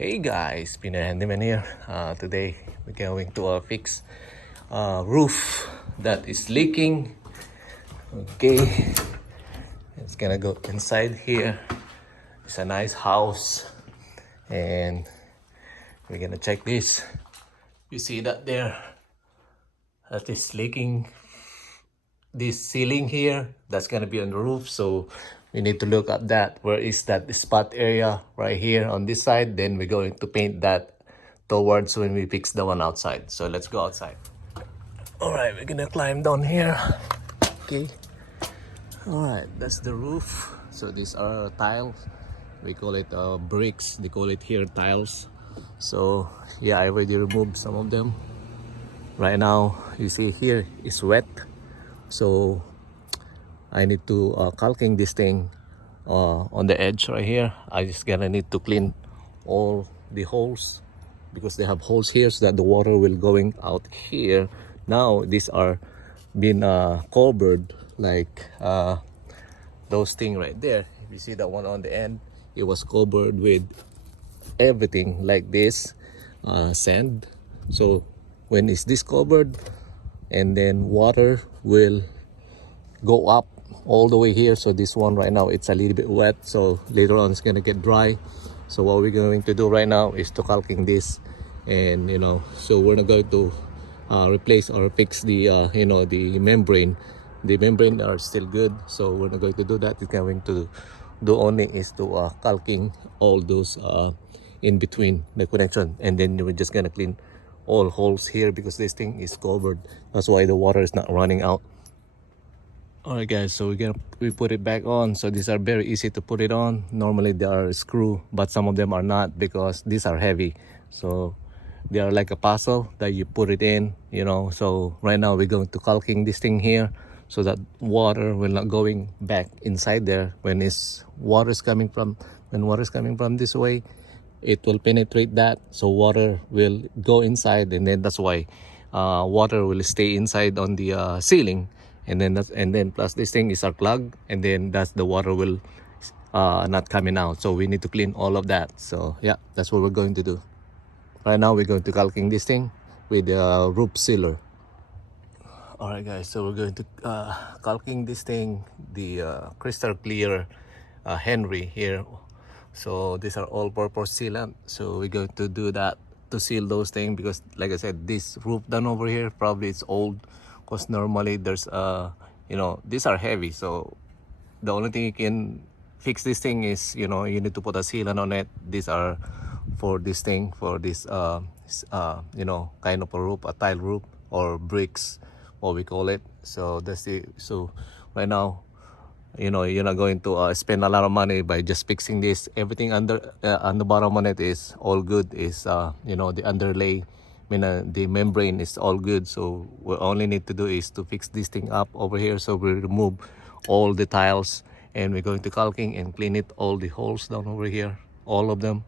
Hey guys, Peter Handyman here. Today we're going to fix roof that is leaking. Okay, it's gonna go inside here. It's a nice house, and we're gonna check this. You see that there? That is leaking. This ceiling here, that's gonna be on the roof, so we need to look at that. Where is that spot area? Right here on this side. Then we're going to paint that towards when we fix the one outside. So let's go outside. All right, we're gonna climb down here. Okay, all right, that's the roof. So these are tiles. We call it bricks. They call it here tiles. So yeah, I already removed some of them. Right now you see here is wet, so I need to caulking this thing on the edge right here. I just gonna need to clean all the holes because they have holes here so that the water will going out here. Now these are been covered like those things right there. If you see that one on the end, it was covered with everything like this sand. So when it's this covered, and then water will go up all the way here. So this one right now it's a little bit wet, so later on it's gonna get dry. So what we're going to do right now is to caulking this, and so we're not going to replace or fix the the membrane. The membrane are still good, so we're not going to do that. It's going to do only is to caulking all those in between the connection, and then we're just gonna clean all holes here because this thing is covered. That's why the water is not running out. Alright guys, so we put it back on. So these are very easy to put it on. Normally they are screw, but some of them are not because these are heavy. So they are like a puzzle that you put it in, So right now we're going to caulking this thing here so that water will not going back inside there. When water is coming from this way, it will penetrate that, so water will go inside, and then that's why water will stay inside on the ceiling. And then plus this thing is our plug, and then that's the water will not coming out. So we need to clean all of that. So yeah, that's what we're going to do. Right now we're going to caulking this thing with the roof sealer. All right guys, so we're going to caulking this thing, the crystal clear Henry here. So these are all purpose sealant, so we're going to do that to seal those things, because like I said, this roof down over here probably it's old, because normally there's these are heavy. So the only thing you can fix this thing is you need to put a sealant on it. These are for this thing, for this kind of a roof, a tile roof or bricks, what we call it. So that's so right now you're not going to spend a lot of money by just fixing this. Everything on the bottom on it is all good. Is the underlay, the membrane is all good. So what we only need to do is to fix this thing up over here. So we remove all the tiles, and we're going to caulking and clean it, all the holes down over here, all of them,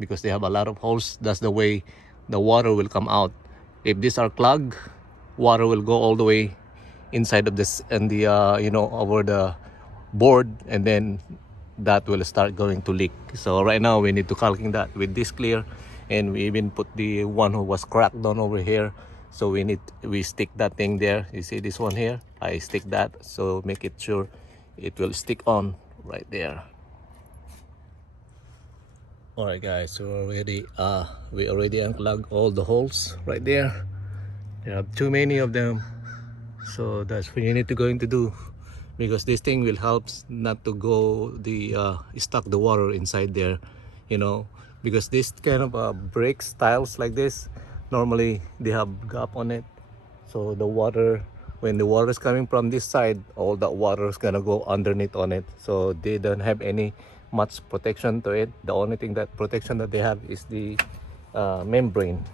because they have a lot of holes. That's the way the water will come out. If these are clogged, water will go all the way inside of this and the over the board, and then that will start going to leak. So right now we need to caulking that with this clear, and we even put the one who was cracked down over here. So we stick that thing there. You see this one here, I stick that, so make it sure it will stick on right there. All right guys, so we already unclogged all the holes right there. There are too many of them, so that's what you need to going to do, because this thing will help not to go stuck the water inside there, because this kind of bricks tiles like this, normally they have gap on it. So the water, when the water is coming from this side, all that water is gonna go underneath on it. So they don't have any much protection to it. The only thing that protection that they have is the membrane.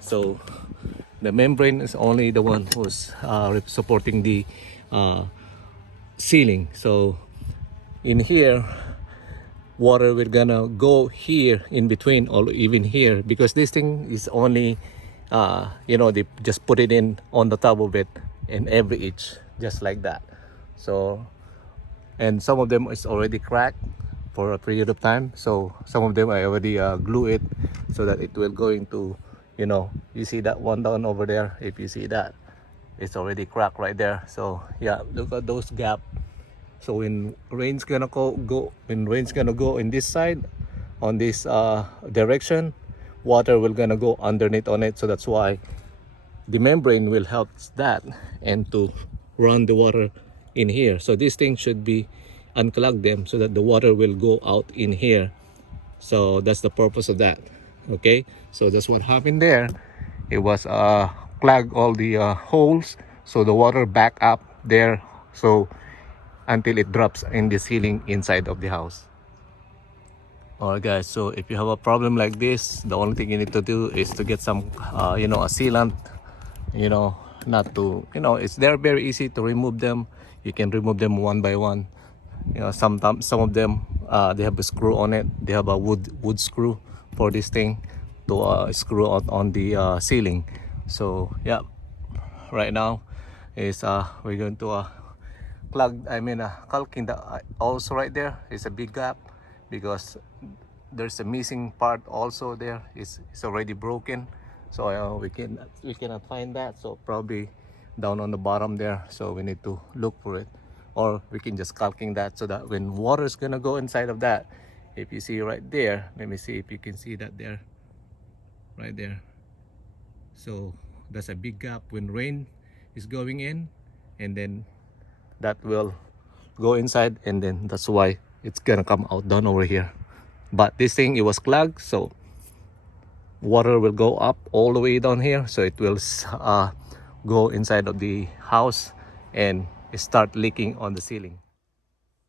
So the membrane is only the one who's supporting the ceiling. So in here, water will gonna go here in between, or even here, because this thing is only they just put it in on the top of it in every inch, just like that. So, and some of them is already cracked for a period of time. So some of them I already glue it so that it will go into, you know, you see that one down over there. If you see that, it's already cracked right there. So yeah, look at those gap. So when rain's gonna go in this side, on this direction, water will gonna go underneath on it. So that's why the membrane will help that and to run the water in here. So this thing should be unclog them so that the water will go out in here. So that's the purpose of that. Okay, so that's what happened there. It was clog all the holes, so the water back up there, so until it drops in the ceiling inside of the house. Alright guys, so if you have a problem like this, the only thing you need to do is to get some you know, a sealant, you know, not to, you know, it's they're very easy to remove them. You can remove them one by one. You know, sometimes some of them they have a screw on it. They have a wood screw for this thing to screw out on the ceiling. So yeah, right now is we're going to caulking the also right there is a big gap because there's a missing part also there. It's already broken, so we cannot find that. So probably down on the bottom there, so we need to look for it, or we can just caulking that so that when water is gonna go inside of that, if you see right there, let me see if you can see that there, right there. So that's a big gap when rain is going in, and then that will go inside, and then that's why it's gonna come out down over here. But this thing, it was clogged, so water will go up all the way down here, so it will go inside of the house and start leaking on the ceiling.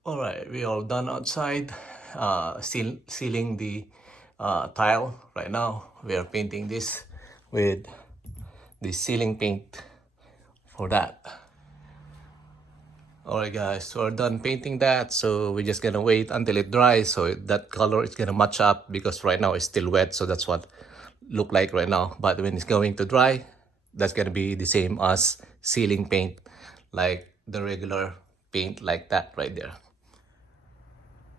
All right, we all done outside sealing the tile. Right now we are painting this with the ceiling paint for that. Alright guys, so we're done painting that, so we're just gonna wait until it dries so that color is gonna match up, because right now it's still wet, so that's what look like right now. But when it's going to dry, that's gonna be the same as ceiling paint, like the regular paint, like that right there.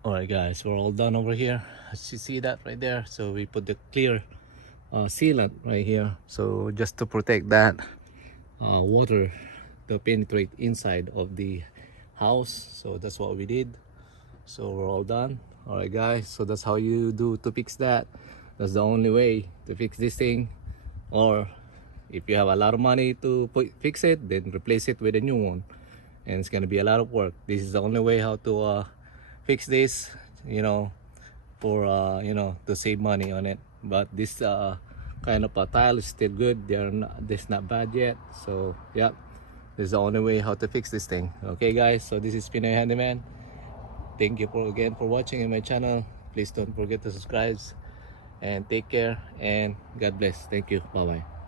Alright guys, we're all done over here. As you see that right there, so we put the clear sealant right here, so just to protect that water to penetrate inside of the house. So that's what we did. So we're all done. All right guys, so that's how you do to fix that. That's the only way to fix this thing. Or if you have a lot of money to fix it, then replace it with a new one, and it's gonna be a lot of work. This is the only way how to fix this, you know, for you know, to save money on it. But this kind of a tile is still good. It's not bad yet. So yeah, this is the only way how to fix this thing. Okay guys, so this is Pinoy Handyman. Thank you again for watching in my channel. Please don't forget to subscribe, and take care, and God bless. Thank you. Bye bye.